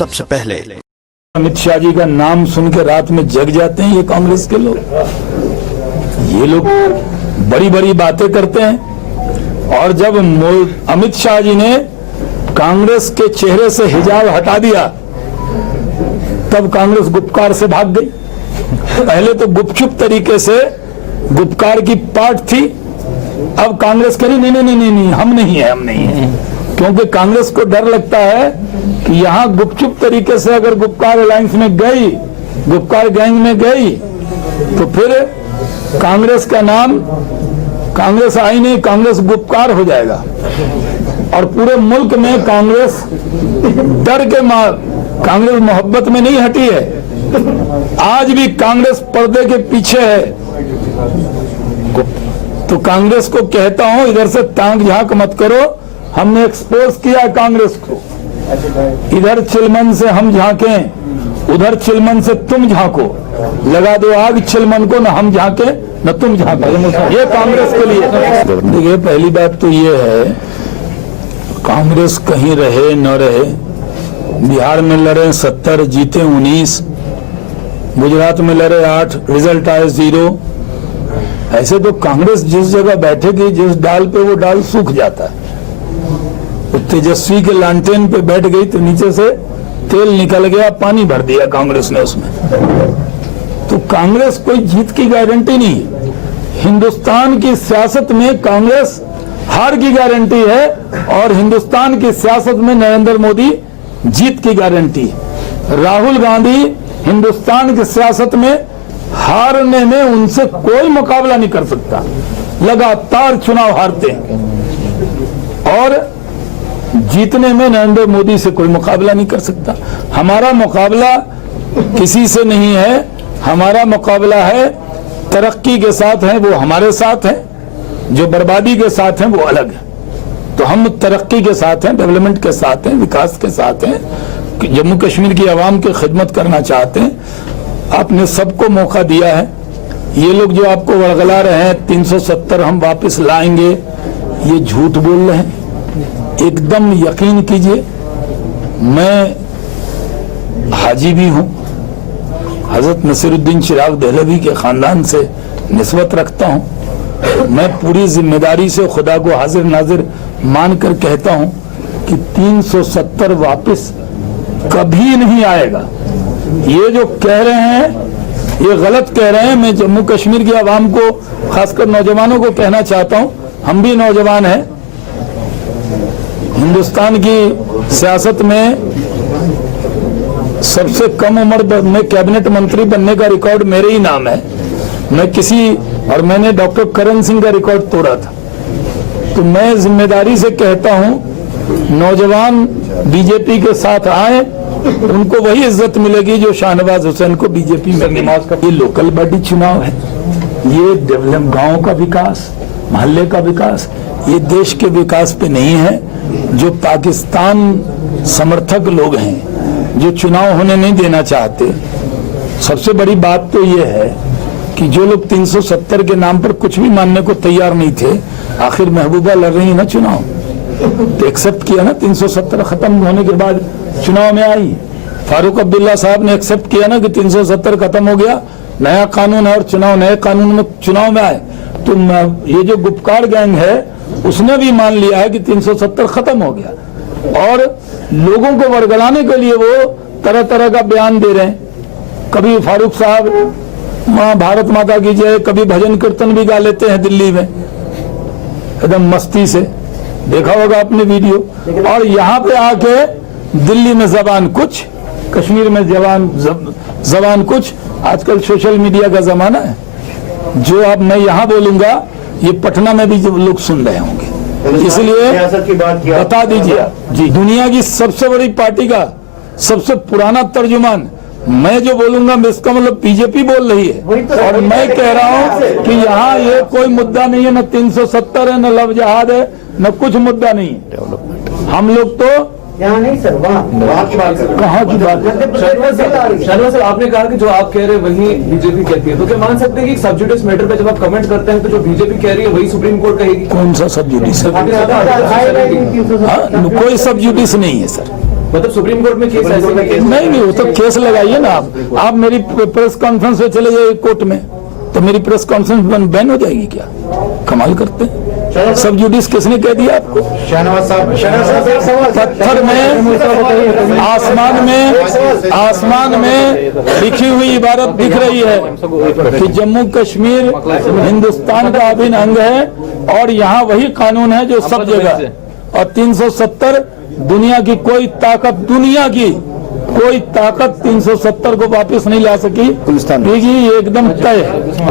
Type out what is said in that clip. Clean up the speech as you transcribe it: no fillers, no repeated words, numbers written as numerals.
सबसे पहले। अमित शाह जी का नाम सुन के रात में जग जाते हैं ये कांग्रेस के लोग। ये लोग बड़ी बड़ी बातें करते हैं और जब अमित शाह जी ने कांग्रेस के चेहरे से हिजाब हटा दिया तब कांग्रेस गुपकार से भाग गई। पहले तो गुपचुप तरीके से गुपकार की पार्ट थी, अब कांग्रेस कह रही नहीं, हम नहीं है, क्योंकि कांग्रेस को डर लगता है कि यहां गुपचुप तरीके से अगर गुपकार अलायंस में गई, गुपकार गैंग में गई, तो फिर कांग्रेस का नाम कांग्रेस आई नहीं, कांग्रेस गुपकार हो जाएगा और पूरे मुल्क में कांग्रेस डर के कांग्रेस मोहब्बत में नहीं हटी है। आज भी कांग्रेस पर्दे के पीछे है। तो कांग्रेस को कहता हूं इधर से तांग झांक मत करो। हमने एक्सपोज किया कांग्रेस को। इधर चिलमन से हम झांकें, उधर चिलमन से तुम झांको, लगा दो आग चिलमन को, न हम झांके न तुम झांको। ये कांग्रेस के लिए। देखिए, पहली बात तो ये है, कांग्रेस कहीं रहे न रहे, बिहार में लड़े 70 जीते 19, गुजरात में लड़े 8 रिजल्ट आए 0। ऐसे तो कांग्रेस जिस जगह बैठेगी, जिस डाल पे वो डाल सूख जाता है। तेजस्वी के लालटेन पे बैठ गई तो नीचे से तेल निकल गया, पानी भर दिया कांग्रेस ने उसमें। तो कांग्रेस कोई जीत की गारंटी नहीं। हिंदुस्तान की सियासत में कांग्रेस हार की गारंटी है और हिंदुस्तान की सियासत में नरेंद्र मोदी जीत की गारंटी। राहुल गांधी हिंदुस्तान की सियासत में हारने में उनसे कोई मुकाबला नहीं कर सकता। लगातार चुनाव हारते हैं और जीतने में नरेंद्र मोदी से कोई मुकाबला नहीं कर सकता। हमारा मुकाबला किसी से नहीं है, हमारा मुकाबला है तरक्की के साथ है, वो हमारे साथ है, जो बर्बादी के साथ है वो अलग है। तो हम तरक्की के साथ हैं, डेवलपमेंट के साथ हैं, विकास के साथ हैं, जम्मू कश्मीर की आवाम की खिदमत करना चाहते हैं। आपने सबको मौका दिया है। ये लोग जो आपको वड़गला रहे हैं 370 हम वापस लाएंगे, ये झूठ बोल रहे हैं। एकदम यकीन कीजिए, मैं हाजी भी हूं, हजरत नसीरुद्दीन चिराग दहलवी के खानदान से निस्बत रखता हूं। मैं पूरी जिम्मेदारी से खुदा को हाजिर नाजिर मानकर कहता हूं कि 370 वापस कभी नहीं आएगा। ये जो कह रहे हैं ये गलत कह रहे हैं। मैं जम्मू कश्मीर की आवाम को, खासकर नौजवानों को कहना चाहता हूं, हम भी नौजवान हैं। हिंदुस्तान की सियासत में सबसे कम उम्र में कैबिनेट मंत्री बनने का रिकॉर्ड मेरे ही नाम है। और मैंने डॉक्टर करण सिंह का रिकॉर्ड तोड़ा था। तो मैं जिम्मेदारी से कहता हूं, नौजवान बीजेपी के साथ आए, उनको वही इज्जत मिलेगी जो शाहनवाज हुसैन को बीजेपी में। ये लोकल बॉडी चुनाव है, ये डेवलप गांव का विकास, मोहल्ले का विकास, ये देश के विकास पे नहीं है। जो पाकिस्तान समर्थक लोग हैं, जो चुनाव होने नहीं देना चाहते, सबसे बड़ी बात तो ये है कि जो लोग 370 के नाम पर कुछ भी मानने को तैयार नहीं थे, आखिर महबूबा लड़ रही है ना चुनाव, तो एक्सेप्ट किया ना। 370 खत्म होने के बाद चुनाव में आई। फारूक अब्दुल्ला साहब ने एक्सेप्ट किया ना कि 370 खत्म हो गया, नया कानून है और चुनाव नए कानून में चुनाव में आए। तो ये जो गुपकार गैंग है उसने भी मान लिया है कि 370 खत्म हो गया और लोगों को वरगलाने के लिए वो तरह तरह का बयान दे रहे हैं। कभी फारूक साहब माँ भारत माता की जय, कभी भजन कीर्तन भी गा लेते हैं दिल्ली में एकदम मस्ती से, देखा होगा आपने वीडियो। और यहाँ पे आके दिल्ली में जबान कुछ, कश्मीर में जबान कुछ। आजकल सोशल मीडिया का जमाना है, जो अब मैं यहाँ बोलूंगा ये पटना में भी लोग सुन रहे होंगे, इसलिए बता दीजिए आप जी। दुनिया की सबसे बड़ी पार्टी का सबसे पुराना तर्जुमान मैं जो बोलूंगा, इसका मतलब बीजेपी बोल रही है। और मैं कह रहा हूं कि यहाँ ये कोई मुद्दा नहीं है, न 370 है, न लव जहाद है, न कुछ मुद्दा नहीं है। हम लोग तो यहाँ नहीं सर, वहाँ की बात कहाँ की बात? शर्मा सर, आपने कहा कि जो आप कह रहे हैं वही बीजेपी कहती है, तो क्या मान सकते हैं कि सब जुडिस मैटर पे जब आप कमेंट करते हैं तो जो बीजेपी कह रही है वही सुप्रीम कोर्ट कहेगी? कौन सा सब जुडिस? कोई सब जुडिस नहीं है सर। मतलब सुप्रीम कोर्ट में केस ऐसे में केस नहीं वो तो केस लगाइए ना आप मेरी प्रेस कॉन्फ्रेंस में चले जाइए कोर्ट में, तो मेरी प्रेस कॉन्फ्रेंस बैन हो जाएगी क्या? कमाल करते हैं। सब जुडिस किसने कह दिया आपको? शहनवाज साहब पत्थर में आसमान में लिखी हुई इबारत दिख रही है कि जम्मू कश्मीर हिंदुस्तान का अभिन्न अंग है और यहाँ वही कानून है जो सब जगह, और 370 दुनिया की कोई ताकत 370 को वापस नहीं ला सकी। ये एकदम तय है।